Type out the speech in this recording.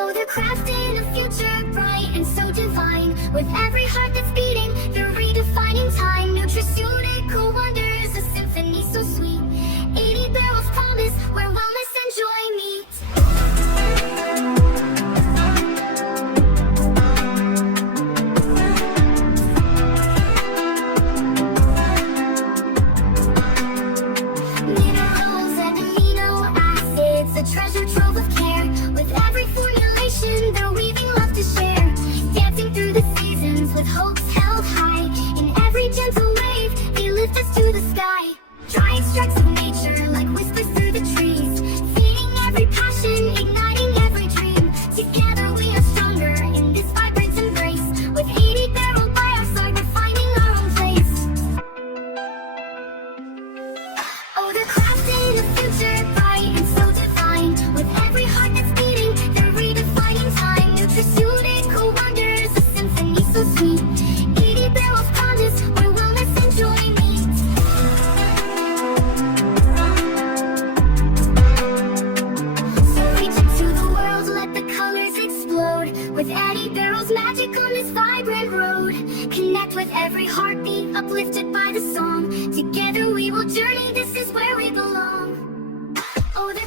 Oh, they're crafting a future bright and so divine. With every heart that's beating, they're redefining time. Nutraceutical wonders, a symphony so sweet. 80 barrels promise where wellness and joy meet. Minerals and amino acids, a treasure trove of care. With every formulation, they're weaving love to share. Dancing through the seasons with hopes held high. In every gentle wave, they lift us to the sky. Dry extracts of nature like whispers through the trees. Feeding every passion, igniting every dream. Together we are stronger in this vibrant embrace. With 80 barrel by our side, we're finding our own place. Oh, they're crafting a future bright and so divine. With every heart that's beating, they're redefining time. Nutraceutical wonders, a symphony so sweet. 80 barrels promise where wellness and joy meet. So reach into the world, let the colors explode. With 80 barrels magic on this vibrant road. Connect with every heartbeat, uplifted by the song. Together we will journey, this is where we belong. Oh, they're